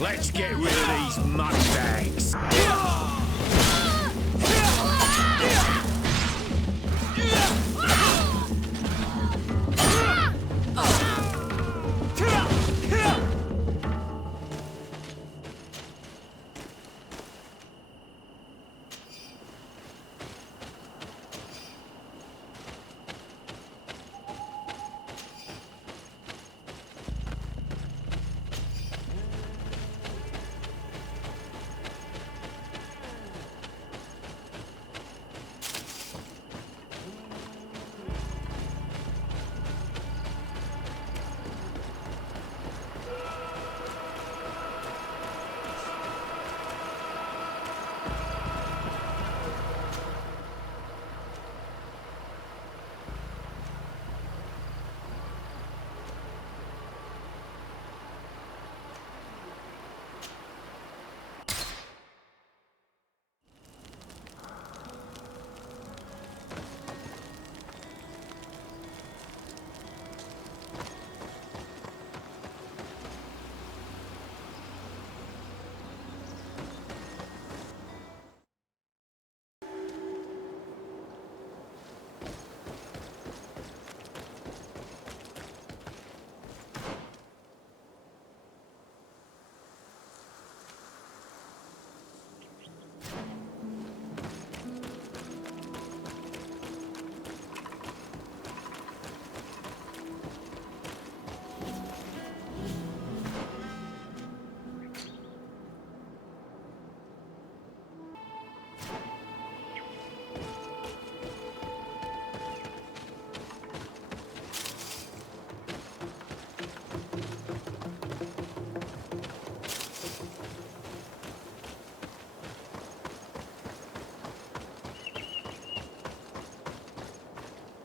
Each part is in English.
Let's get rid of these mudbags.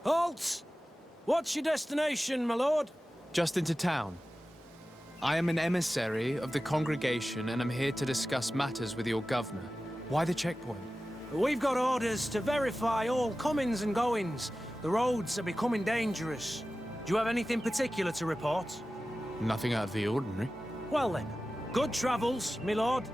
Halt! What's your destination, my lord? Just into town. I am an emissary of the congregation and am here to discuss matters with your governor. Why the checkpoint? We've got orders to verify all comings and goings. The roads are becoming dangerous. Do you have anything particular to report? Nothing out of the ordinary. Well then, good travels, my lord.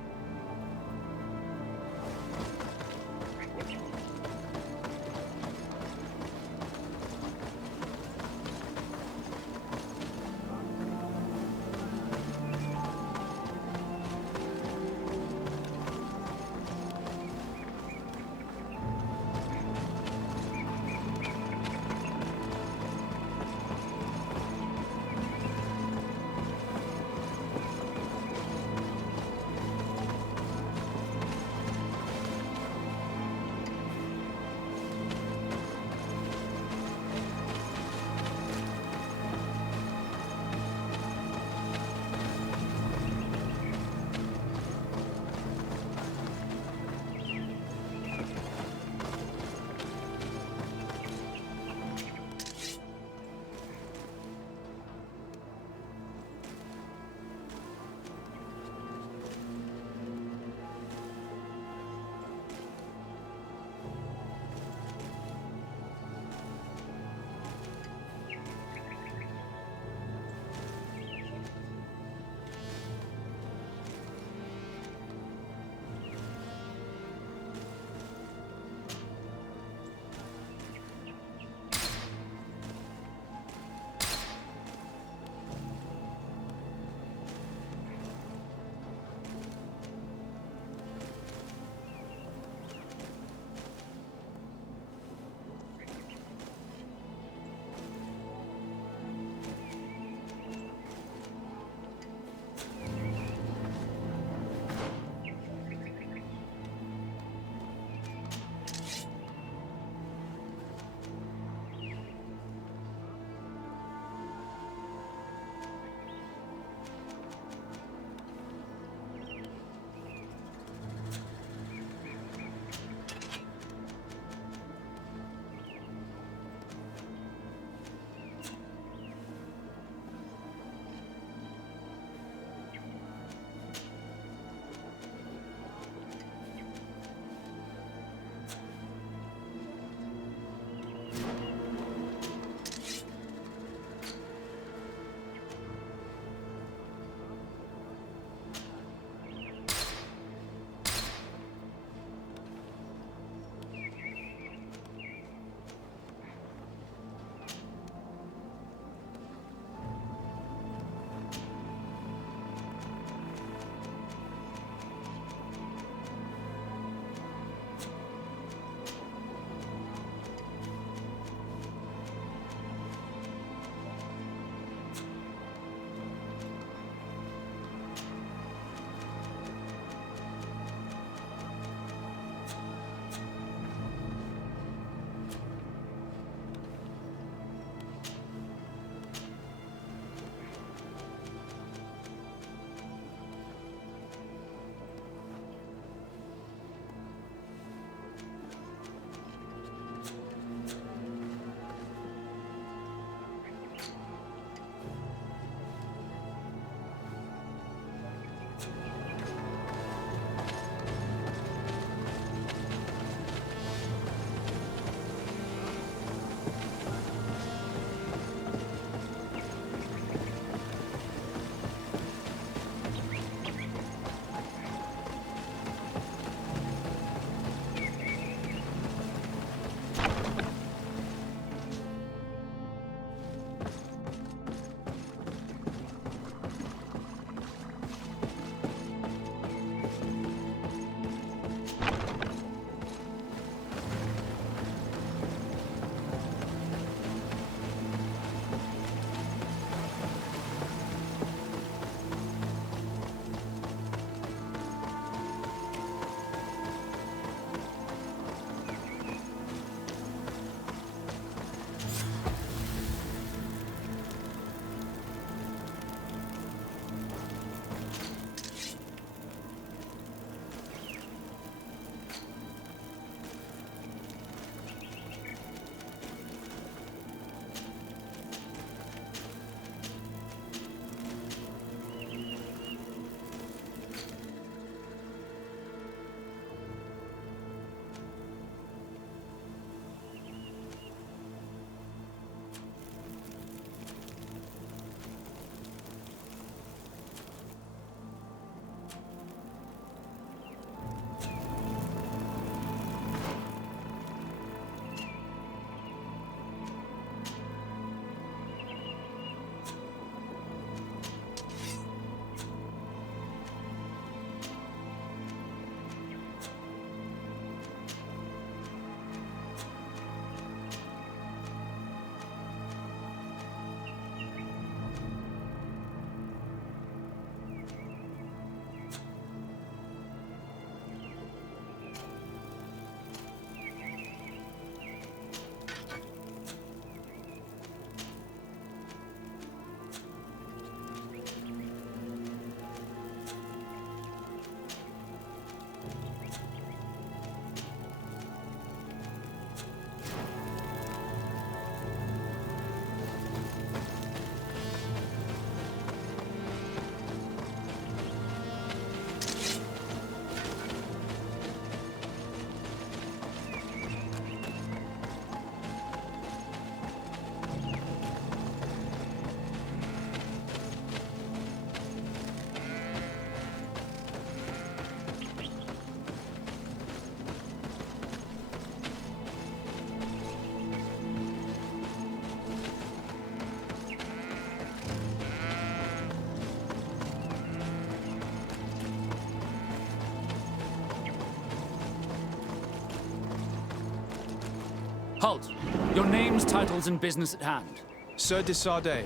Halt! Your names, titles, and business at hand. Sir de Sardet,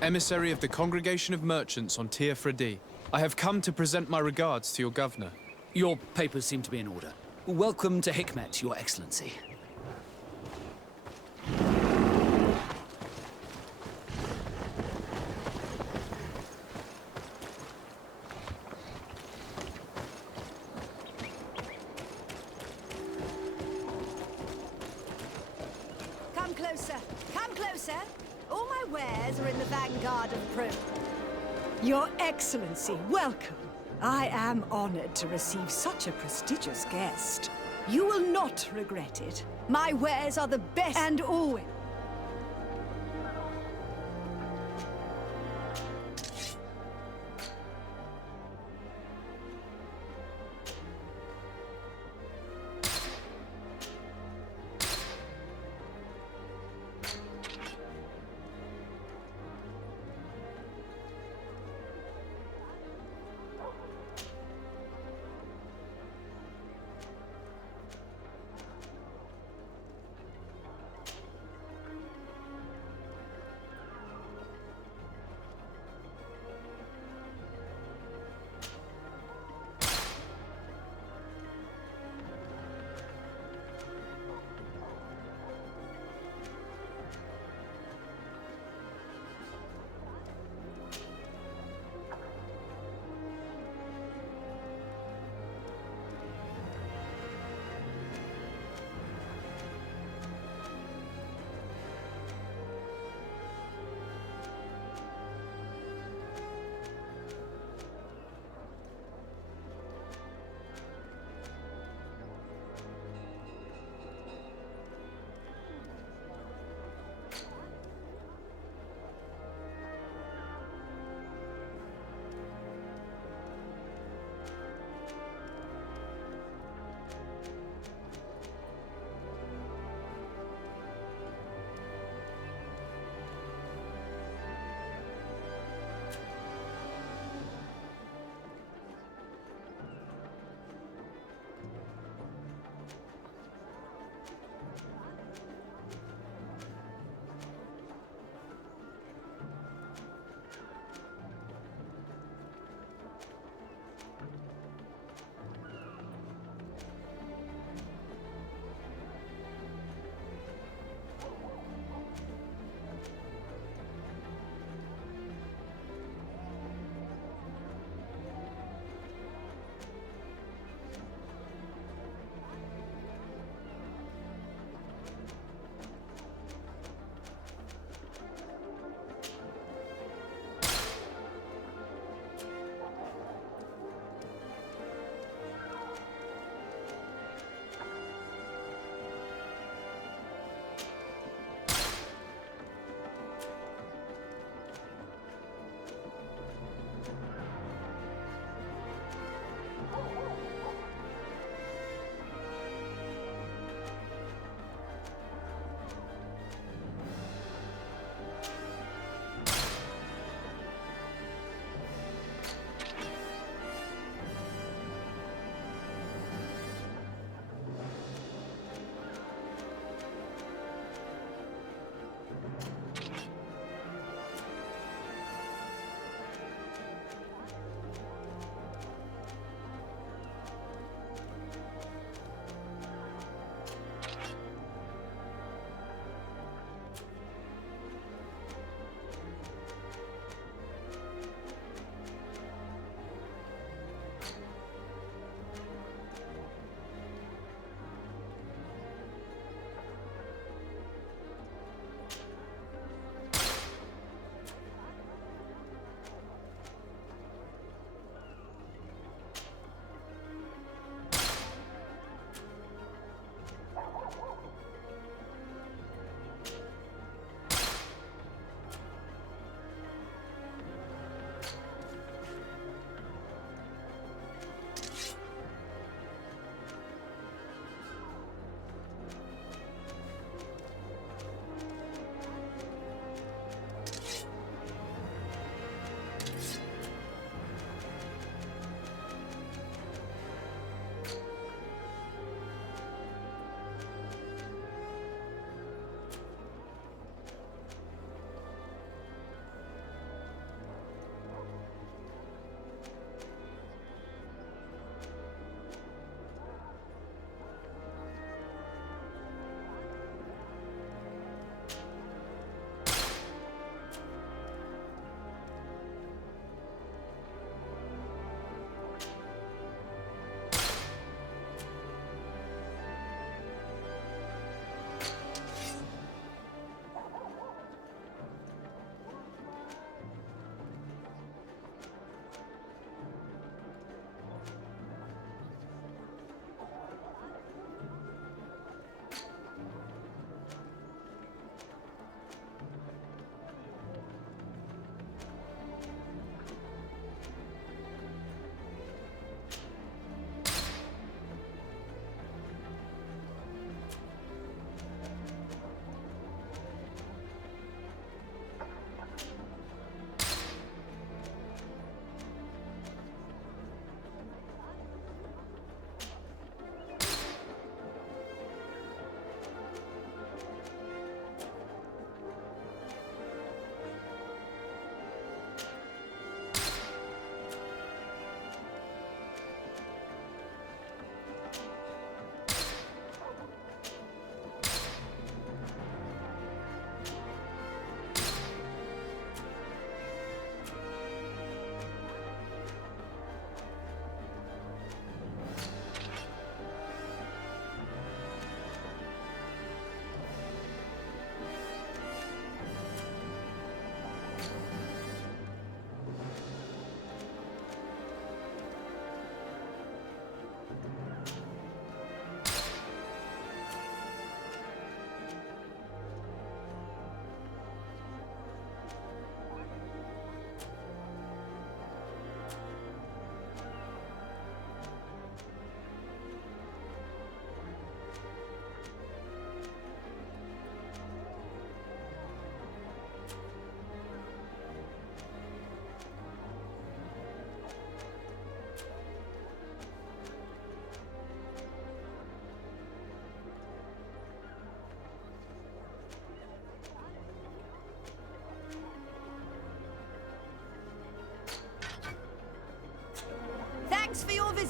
emissary of the Congregation of Merchants on Tir Fredi. I have come to present my regards to your governor. Your papers seem to be in order. Welcome to Hikmet, Your Excellency. Come closer. Come closer. All my wares are in the vanguard of Pro. Your Excellency, welcome. I am honored to receive such a prestigious guest. You will not regret it. My wares are the best and always.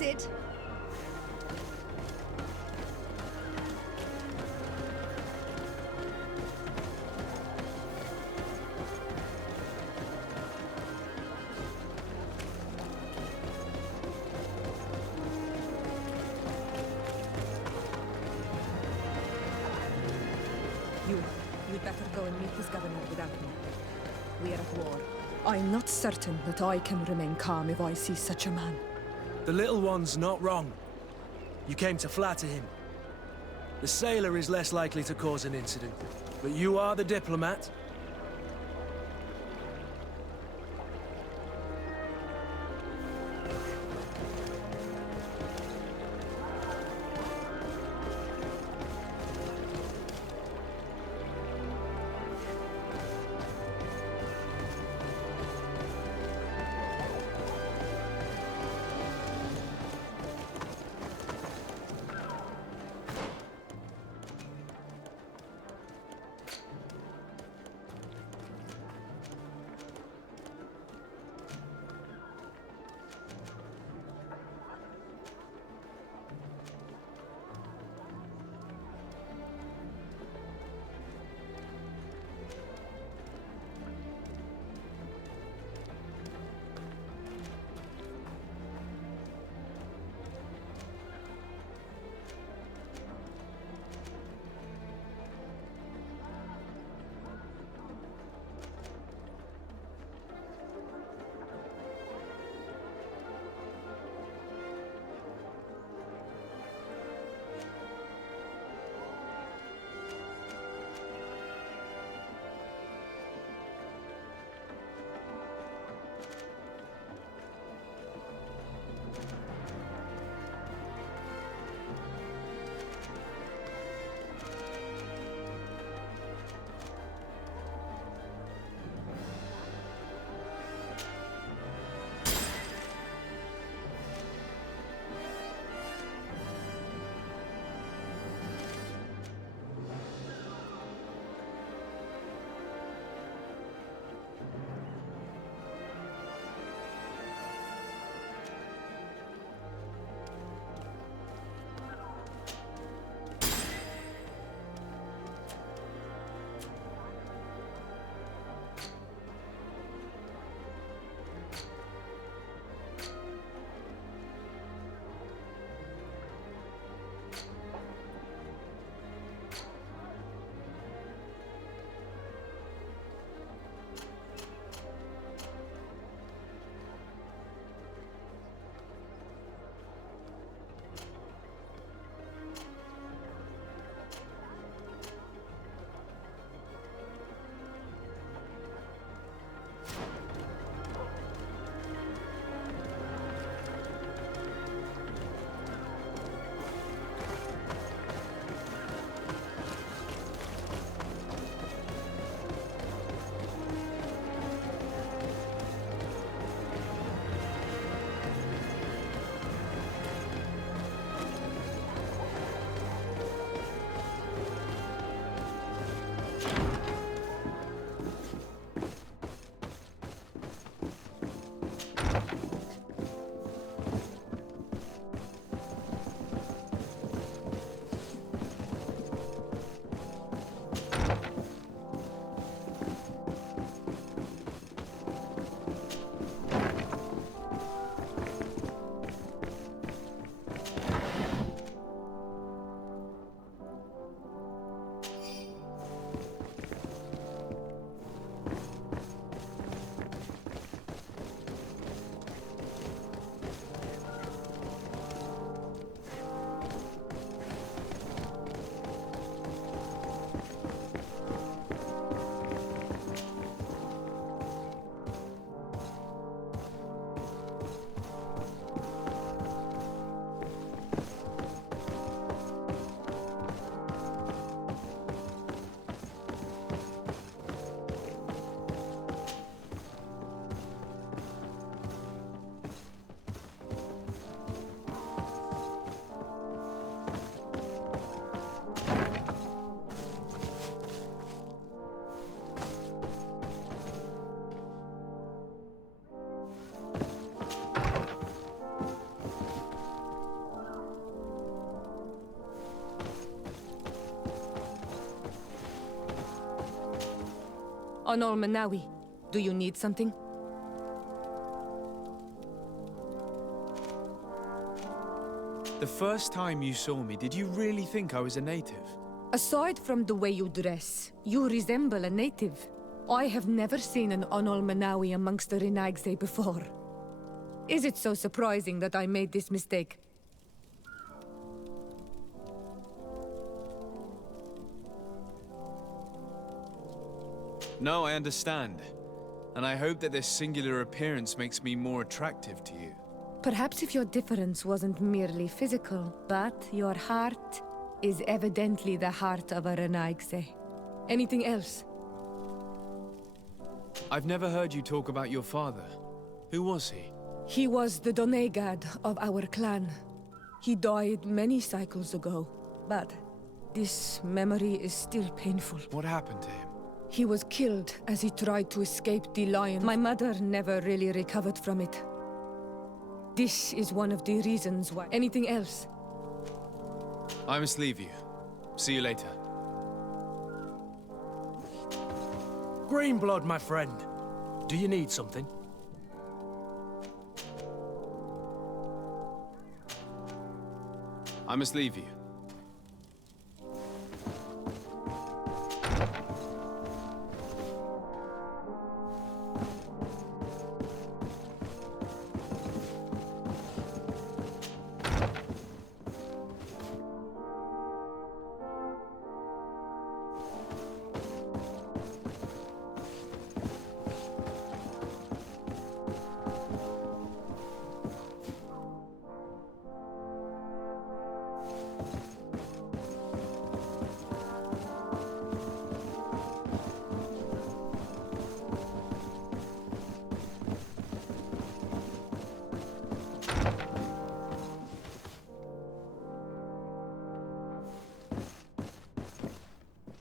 visit. You'd better go and meet his governor without me. We are at war. I'm not certain that I can remain calm if I see such a man. The little one's not wrong. You came to flatter him. The sailor is less likely to cause an incident, but you are the diplomat. Anol Manawi, do you need something? The first time you saw me, did you really think I was a native? Aside from the way you dress, you resemble a native. I have never seen an Anol Manawi amongst the Renaigse before. Is it so surprising that I made this mistake? No, I understand. And I hope that this singular appearance makes me more attractive to you. Perhaps if your difference wasn't merely physical, but your heart is evidently the heart of a Renaigse. Anything else? I've never heard you talk about your father. Who was he? He was the Donegad of our clan. He died many cycles ago, but this memory is still painful. What happened to him? He was killed as he tried to escape the lion. My mother never really recovered from it. This is one of the reasons why. Anything else? I must leave you. See you later. Greenblood, my friend. Do you need something? I must leave you.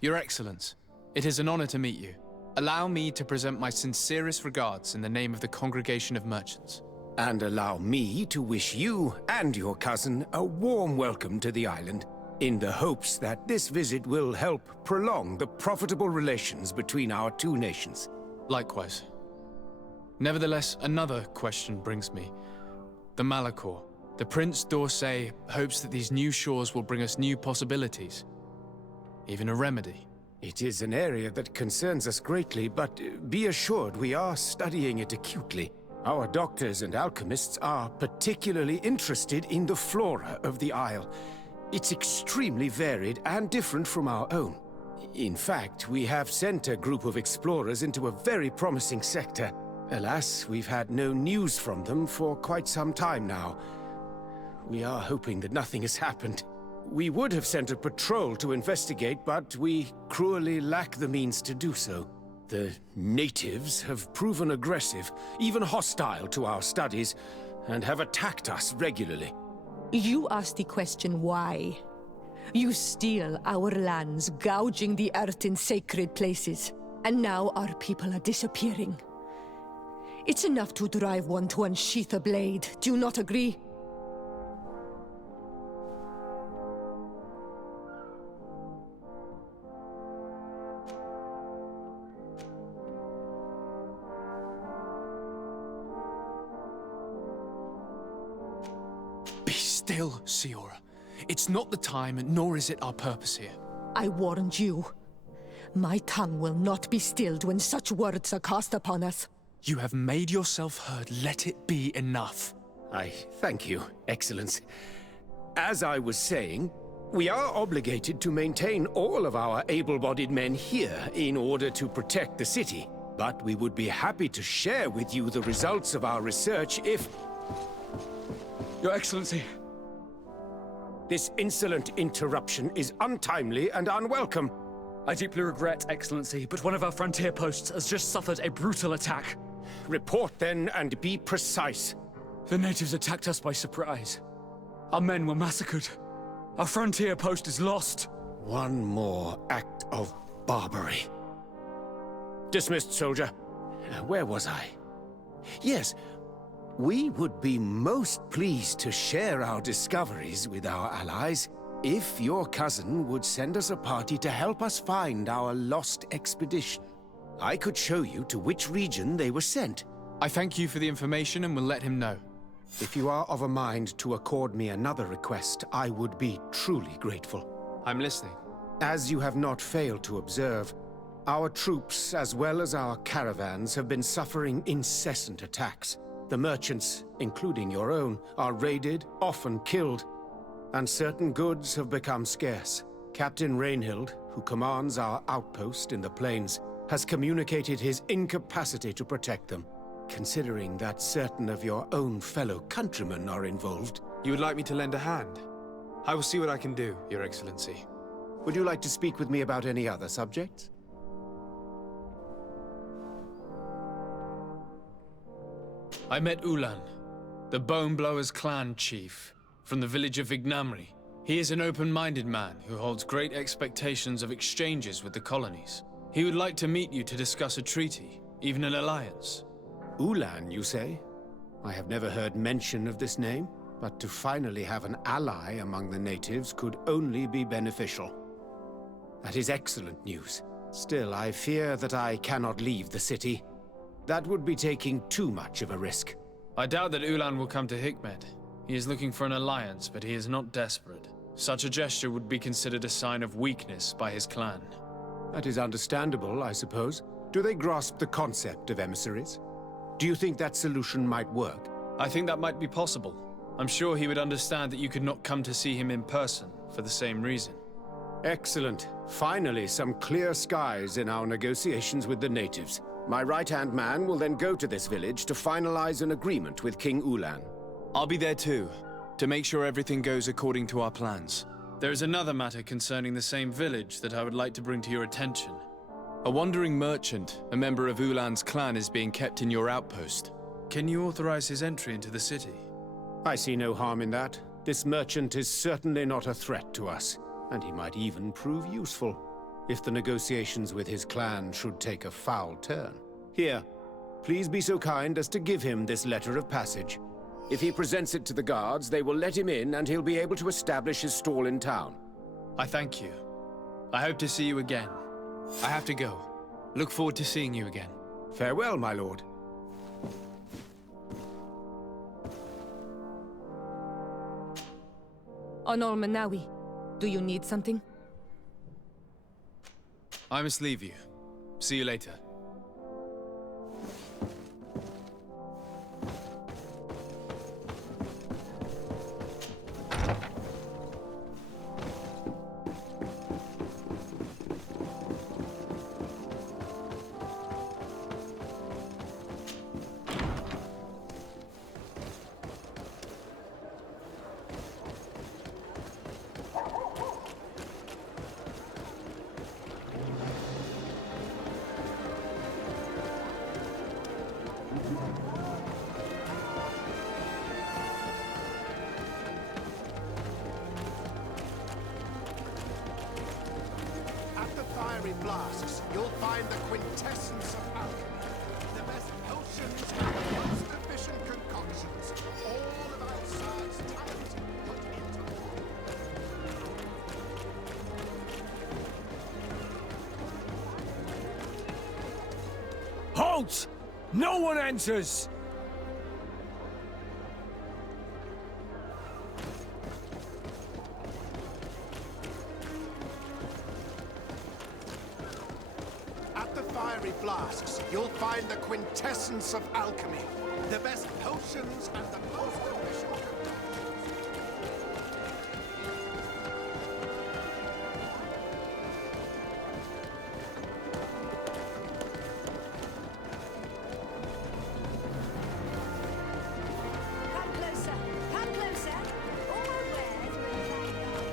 Your Excellence, it is an honor to meet you. Allow me to present my sincerest regards in the name of the Congregation of Merchants. And allow me to wish you and your cousin a warm welcome to the island, in the hopes that this visit will help prolong the profitable relations between our two nations. Likewise. Nevertheless, another question brings me. The Malachor. The Prince d'Orsay hopes that these new shores will bring us new possibilities. Even a remedy. It is an area that concerns us greatly, but be assured we are studying it acutely. Our doctors and alchemists are particularly interested in the flora of the Isle. It's extremely varied and different from our own. In fact, we have sent a group of explorers into a very promising sector. Alas, we've had no news from them for quite some time now. We are hoping that nothing has happened. We would have sent a patrol to investigate, but we cruelly lack the means to do so. The natives have proven aggressive, even hostile to our studies, and have attacked us regularly. You asked the question why. You steal our lands, gouging the earth in sacred places. And now our people are disappearing. It's enough to drive one to unsheath a blade. Do you not agree? Be still, Siora. It's not the time, nor is it our purpose here. I warned you. My tongue will not be stilled when such words are cast upon us. You have made yourself heard. Let it be enough. I thank you, Excellence. As I was saying, we are obligated to maintain all of our able-bodied men here in order to protect the city. But we would be happy to share with you the results of our research if... Your Excellency. This insolent interruption is untimely and unwelcome. I deeply regret, Excellency, but one of our frontier posts has just suffered a brutal attack. Report then and be precise. The natives attacked us by surprise. Our men were massacred. Our frontier post is lost. One more act of barbarity. Dismissed, soldier. Where was I? Yes, we would be most pleased to share our discoveries with our allies if your cousin would send us a party to help us find our lost expedition. I could show you to which region they were sent. I thank you for the information and will let him know. If you are of a mind to accord me another request, I would be truly grateful. I'm listening. As you have not failed to observe, our troops, as well as our caravans, have been suffering incessant attacks. The merchants, including your own, are raided, often killed, and certain goods have become scarce. Captain Rainhild, who commands our outpost in the plains, has communicated his incapacity to protect them. Considering that certain of your own fellow countrymen are involved. You would like me to lend a hand? I will see what I can do, Your Excellency. Would you like to speak with me about any other subjects? I met Ulan, the Bone Blowers clan chief, from the village of Vignamri. He is an open-minded man who holds great expectations of exchanges with the colonies. He would like to meet you to discuss a treaty, even an alliance. Ulan, you say? I have never heard mention of this name, but to finally have an ally among the natives could only be beneficial. That is excellent news. Still, I fear that I cannot leave the city. That would be taking too much of a risk. I doubt that Ulan will come to Hikmet. He is looking for an alliance, but he is not desperate. Such a gesture would be considered a sign of weakness by his clan. That is understandable, I suppose. Do they grasp the concept of emissaries? Do you think that solution might work? I think that might be possible. I'm sure he would understand that you could not come to see him in person for the same reason. Excellent. Finally, some clear skies in our negotiations with the natives. My right-hand man will then go to this village to finalize an agreement with King Ulan. I'll be there too, to make sure everything goes according to our plans. There is another matter concerning the same village that I would like to bring to your attention. A wandering merchant, a member of Ulan's clan, is being kept in your outpost. Can you authorize his entry into the city? I see no harm in that. This merchant is certainly not a threat to us, and he might even prove useful, if the negotiations with his clan should take a foul turn. Here, please be so kind as to give him this letter of passage. If he presents it to the guards, they will let him in and he'll be able to establish his stall in town. I thank you. I hope to see you again. I have to go. Look forward to seeing you again. Farewell, my lord. Honor Manawi, do you need something? I must leave you. See you later. Flasks, you'll find the quintessence of alchemy. The best potions and the most efficient concoctions. All of Alsad's talent put into one. Halt! No one enters! Flasks, you'll find the quintessence of alchemy. The best potions and the most efficient Come closer. Come closer. All my wares are in the vanguard.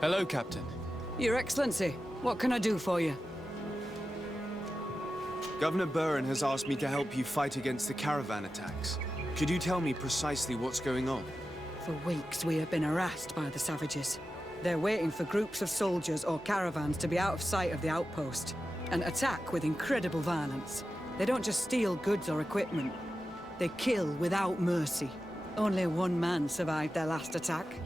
Hello, Captain. Your Excellency, what can I do for you? Governor Buren has asked me to help you fight against the caravan attacks. Could you tell me precisely what's going on? For weeks, we have been harassed by the savages. They're waiting for groups of soldiers or caravans to be out of sight of the outpost and attack with incredible violence. They don't just steal goods or equipment. They kill without mercy. Only one man survived their last attack.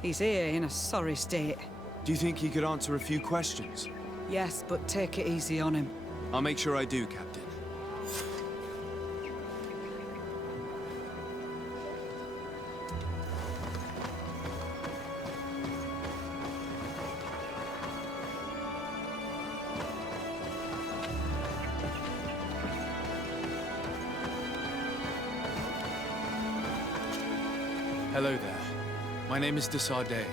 He's here in a sorry state. Do you think he could answer a few questions? Yes, but take it easy on him. I'll make sure I do, Captain. Hello there. My name is de Sardet.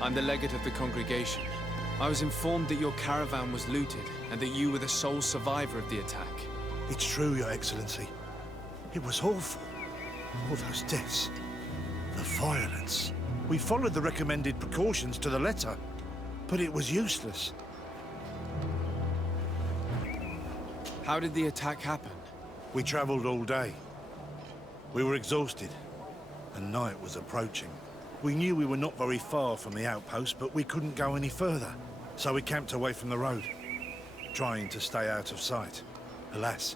I'm the legate of the congregation. I was informed that your caravan was looted, and that you were the sole survivor of the attack. It's true, Your Excellency. It was awful. All those deaths. The violence. We followed the recommended precautions to the letter, but it was useless. How did the attack happen? We traveled all day. We were exhausted, and night was approaching. We knew we were not very far from the outpost, but we couldn't go any further. So we camped away from the road, trying to stay out of sight. Alas,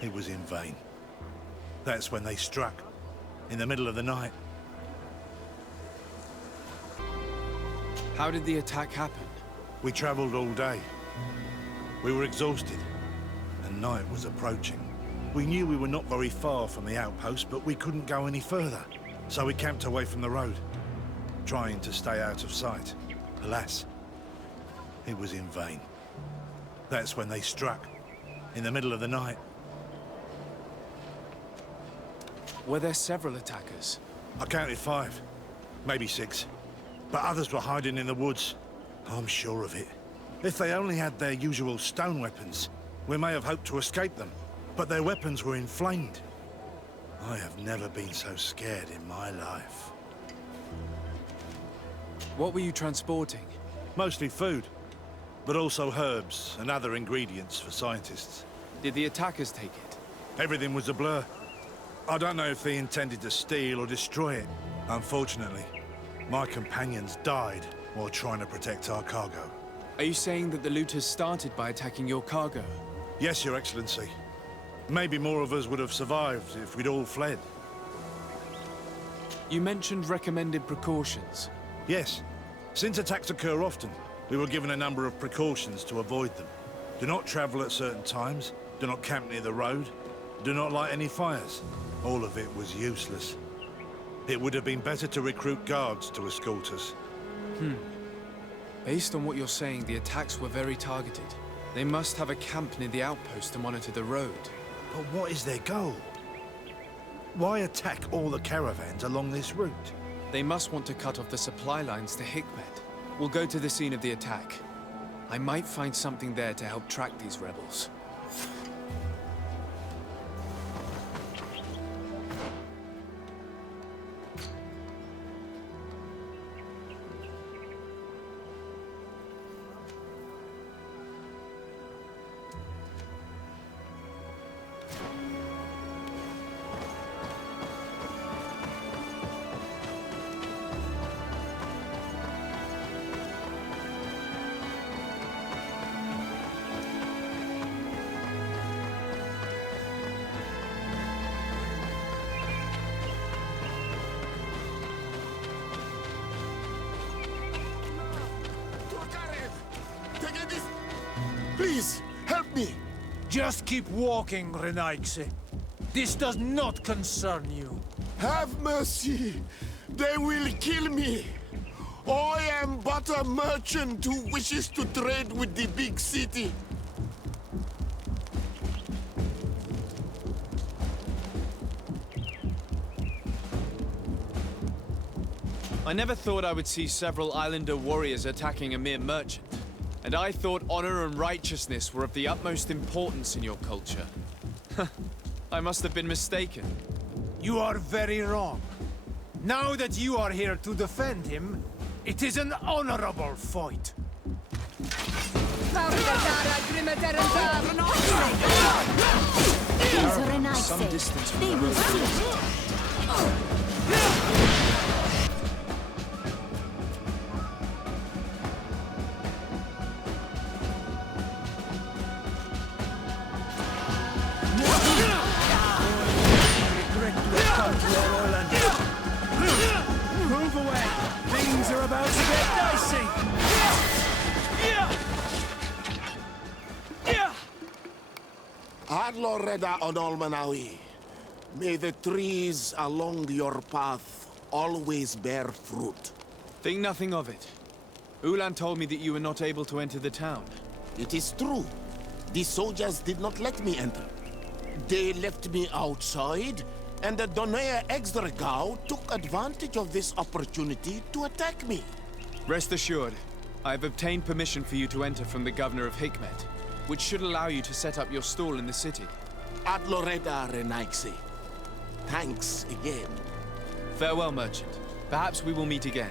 it was in vain. That's when they struck, in the middle of the night. How did the attack happen? We traveled all day. We were exhausted, and night was approaching. We knew we were not very far from the outpost, but we couldn't go any further. So we camped away from the road, trying to stay out of sight. Alas, it was in vain. That's when they struck, in the middle of the night. Were there several attackers? I counted 5, maybe 6. But others were hiding in the woods. I'm sure of it. If they only had their usual stone weapons, we may have hoped to escape them. But their weapons were inflamed. I have never been so scared in my life. What were you transporting? Mostly food, but also herbs and other ingredients for scientists. Did the attackers take it? Everything was a blur. I don't know if they intended to steal or destroy it. Unfortunately, my companions died while trying to protect our cargo. Are you saying that the looters started by attacking your cargo? Yes, Your Excellency. Maybe more of us would have survived if we'd all fled. You mentioned recommended precautions. Yes. Since attacks occur often, we were given a number of precautions to avoid them. Do not travel at certain times, do not camp near the road, do not light any fires. All of it was useless. It would have been better to recruit guards to escort us. Based on what you're saying, the attacks were very targeted. They must have a camp near the outpost to monitor the road. But what is their goal? Why attack all the caravans along this route? They must want to cut off the supply lines to Hikmet. We'll go to the scene of the attack. I might find something there to help track these rebels. Please, help me! Just keep walking, Renaigse. This does not concern you. Have mercy! They will kill me! I am but a merchant who wishes to trade with the big city. I never thought I would see several islander warriors attacking a mere merchant. And I thought honor and righteousness were of the utmost importance in your culture. I must have been mistaken. You are very wrong. Now that you are here to defend him, It is an honorable fight. Some distance from the road. Move away! Things are about to get dicey! Adloreda Onolmanawi, may the trees along your path always bear fruit. Think nothing of it. Ulan told me that you were not able to enter the town. It is true. The soldiers did not let me enter. They left me outside, and the Donea Exdragao took advantage of this opportunity to attack me. Rest assured, I have obtained permission for you to enter from the governor of Hikmet, which should allow you to set up your stall in the city. Adloreda Renaixi. Thanks again. Farewell, merchant. Perhaps we will meet again.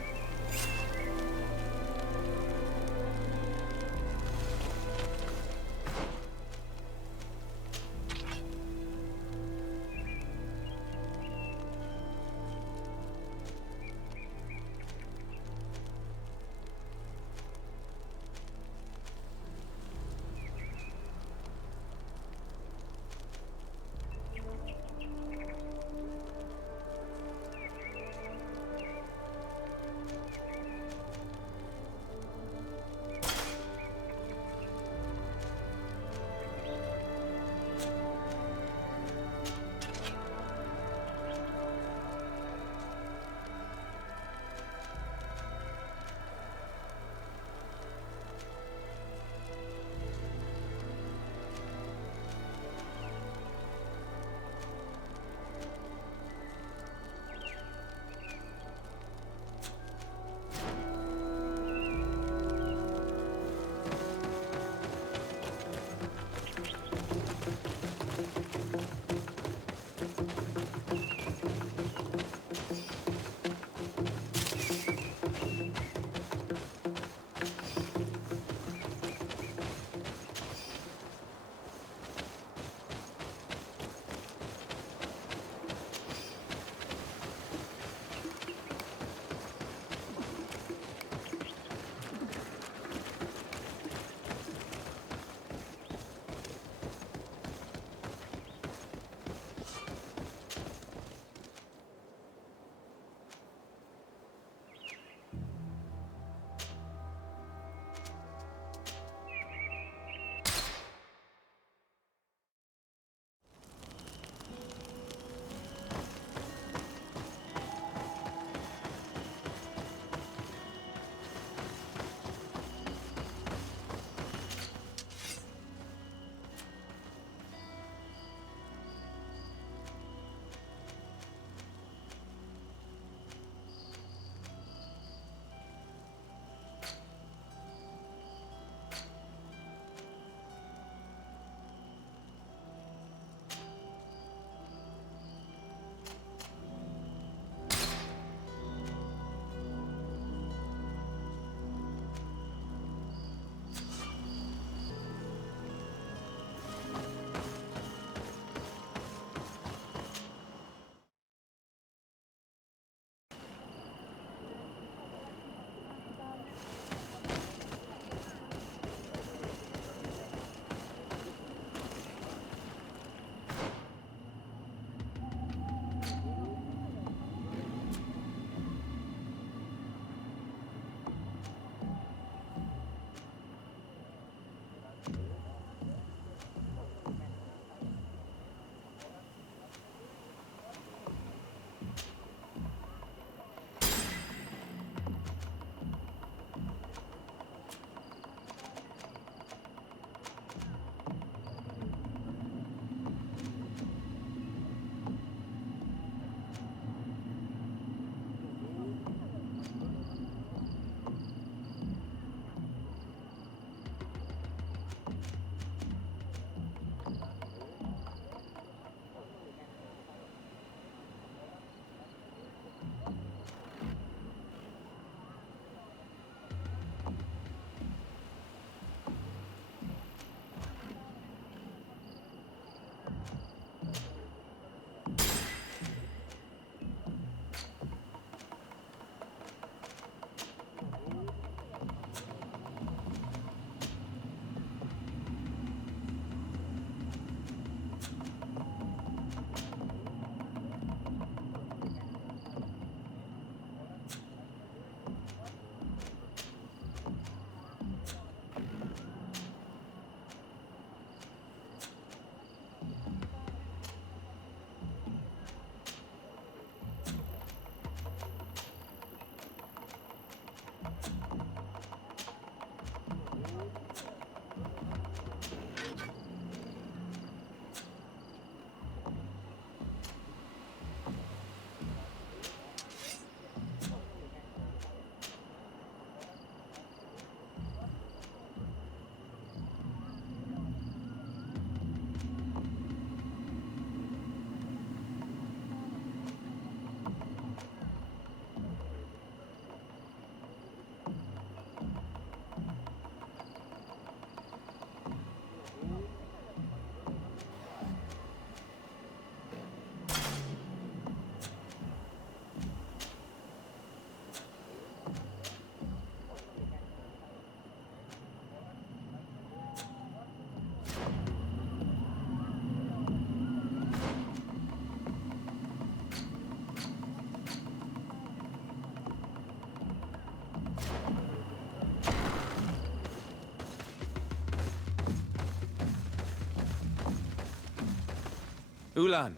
Ulan,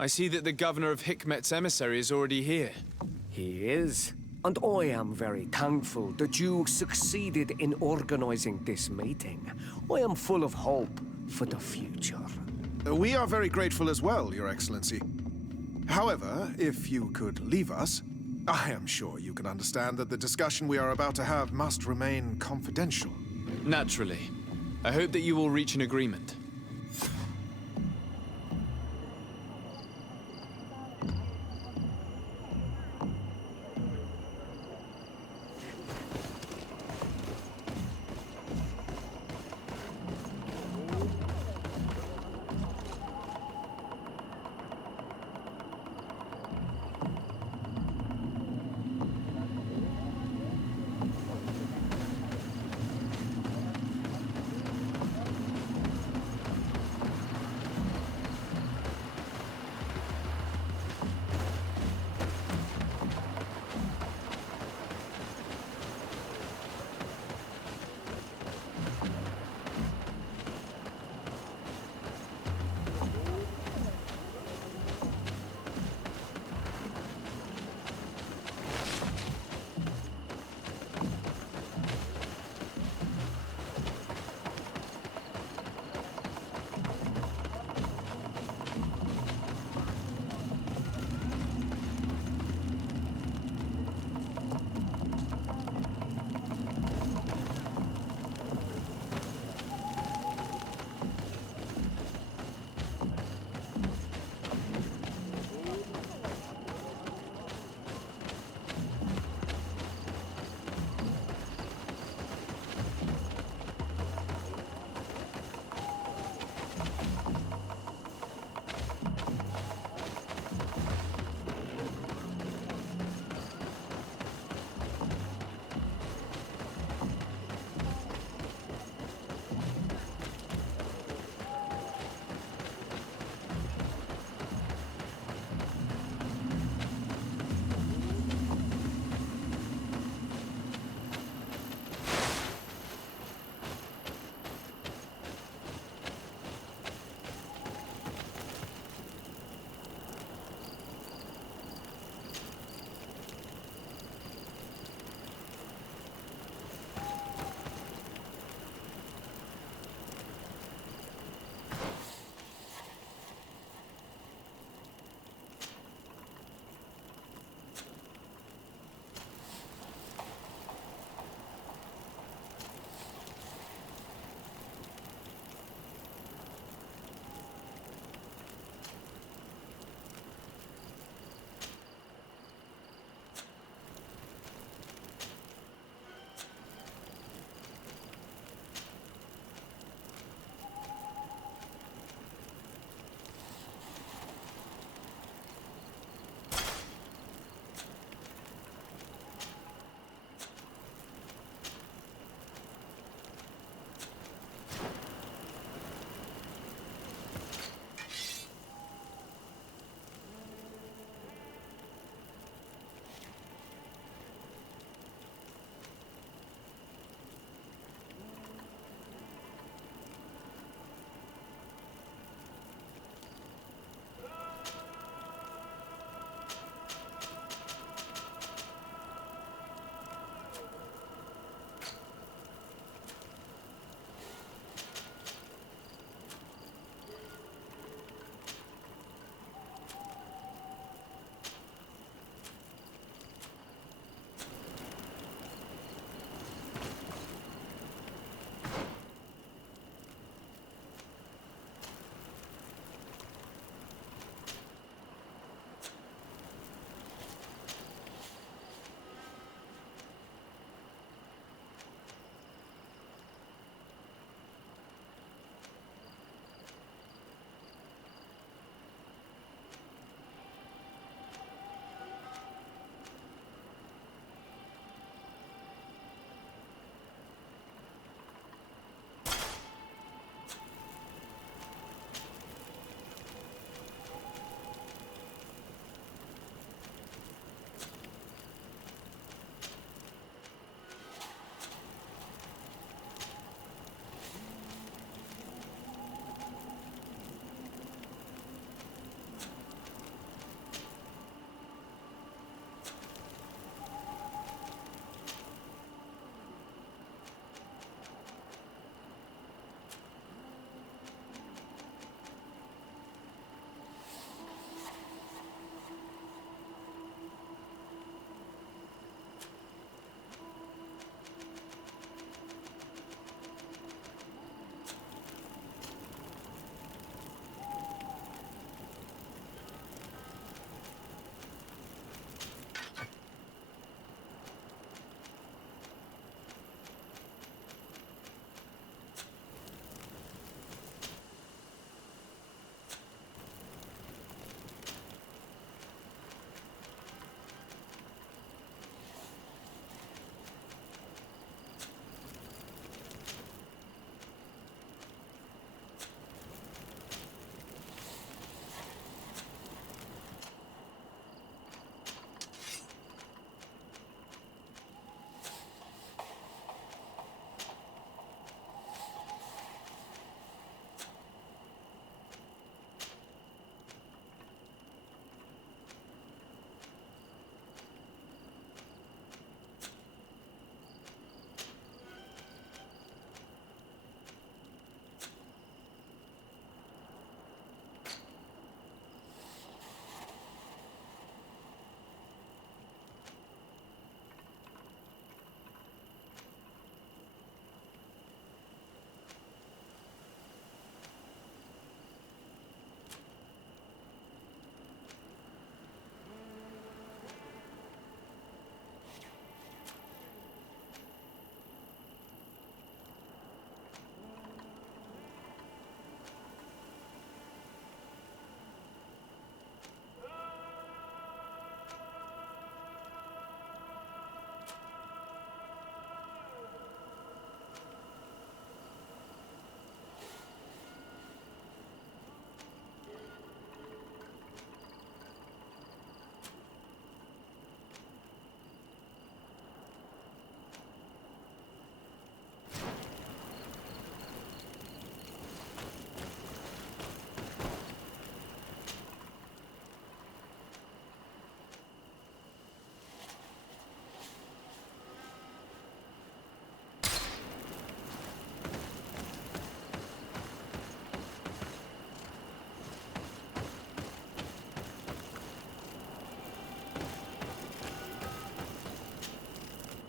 I see that the governor of Hikmet's emissary is already here. He is. And I am very thankful that you succeeded in organizing this meeting. I am full of hope for the future. We are very grateful as well, Your Excellency. However, if you could leave us, I am sure you can understand that the discussion we are about to have must remain confidential. Naturally. I hope that you will reach an agreement.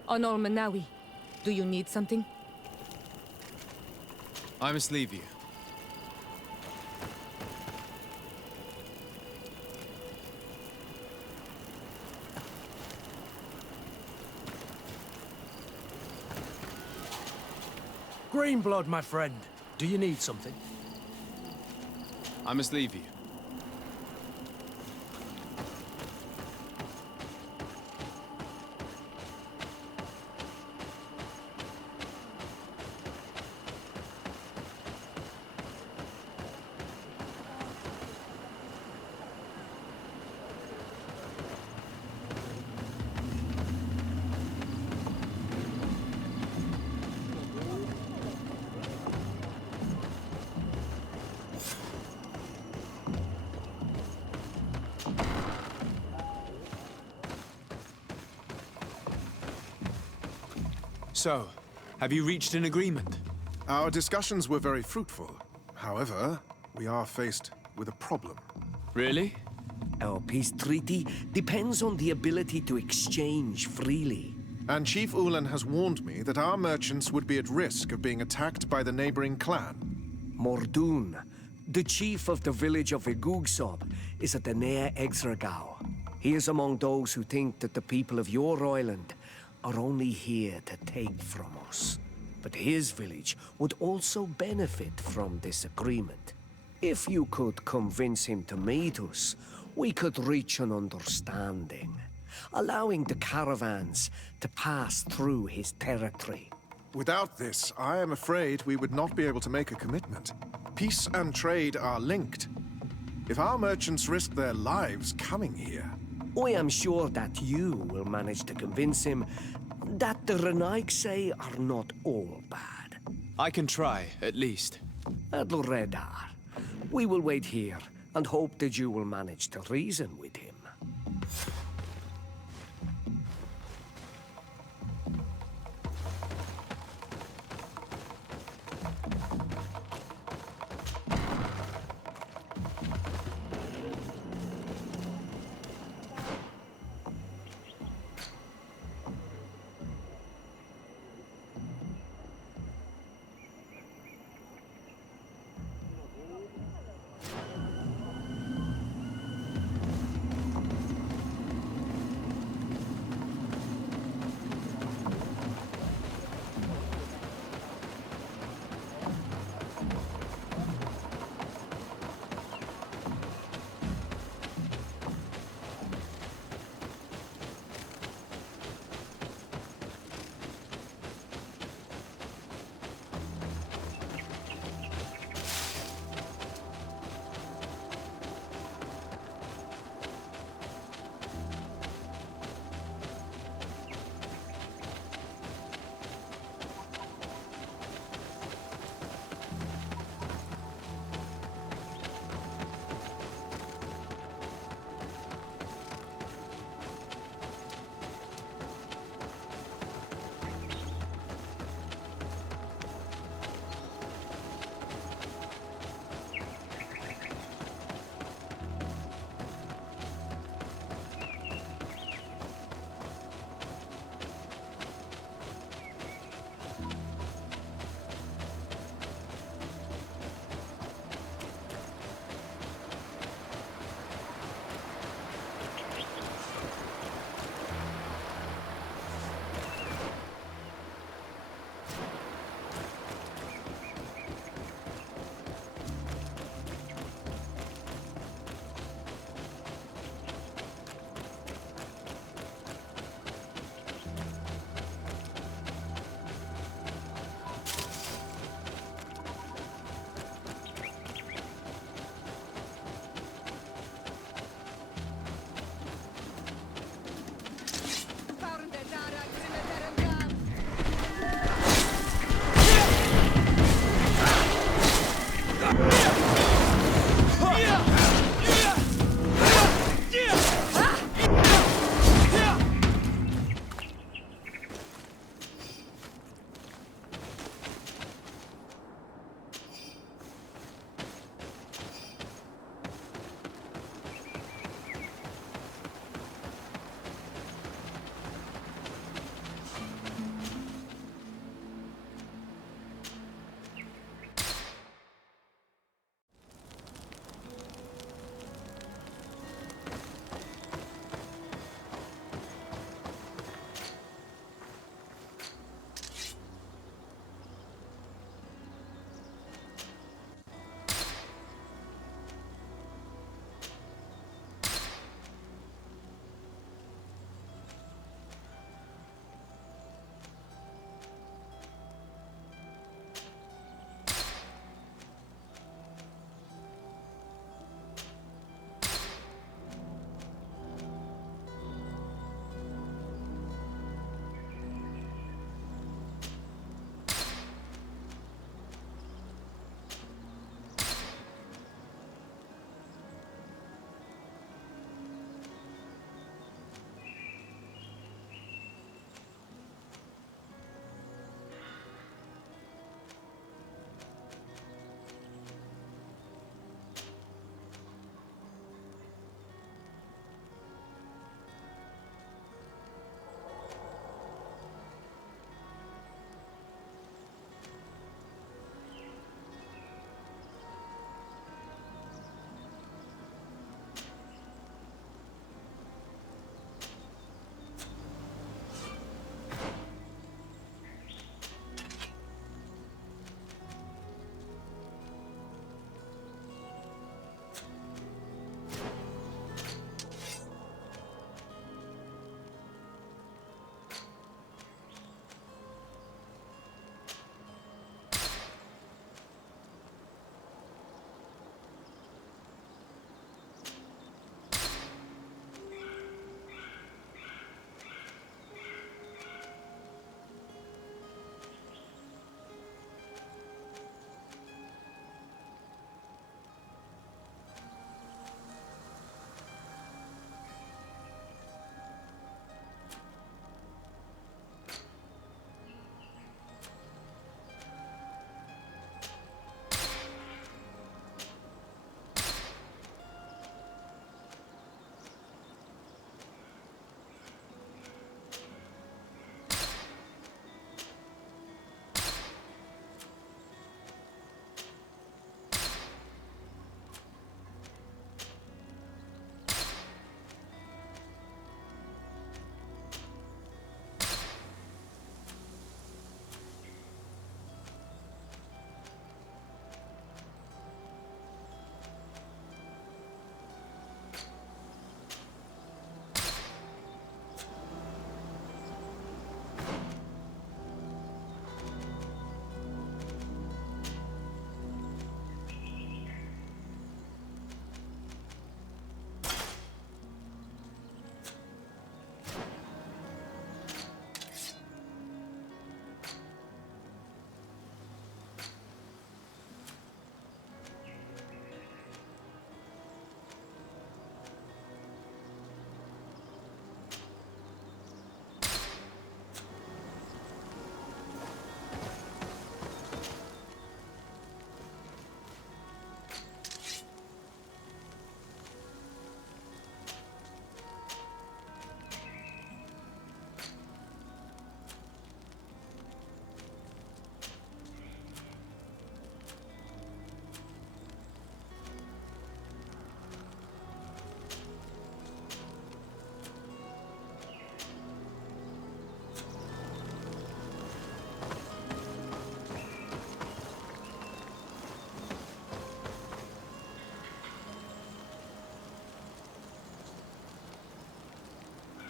On Olmanawi, do you need something? I must leave you. Greenblood, my friend. Do you need something? I must leave you. So, have you reached an agreement? Our discussions were very fruitful. However, we are faced with a problem. Really? Our peace treaty depends on the ability to exchange freely. And Chief Ulan has warned me that our merchants would be at risk of being attacked by the neighboring clan. Mordoon, the chief of the village of Igugsob, is at the Nea Exragao. He is among those who think that the people of your island are only here to take from us. But his village would also benefit from this agreement. If you could convince him to meet us, we could reach an understanding, allowing the caravans to pass through his territory. Without this, I am afraid we would not be able to make a commitment. Peace and trade are linked. If our merchants risk their lives coming here... I am sure that you will manage to convince him that the Renaigse are not all bad. I can try, at least. Adlredar, we will wait here and hope that you will manage to reason with him.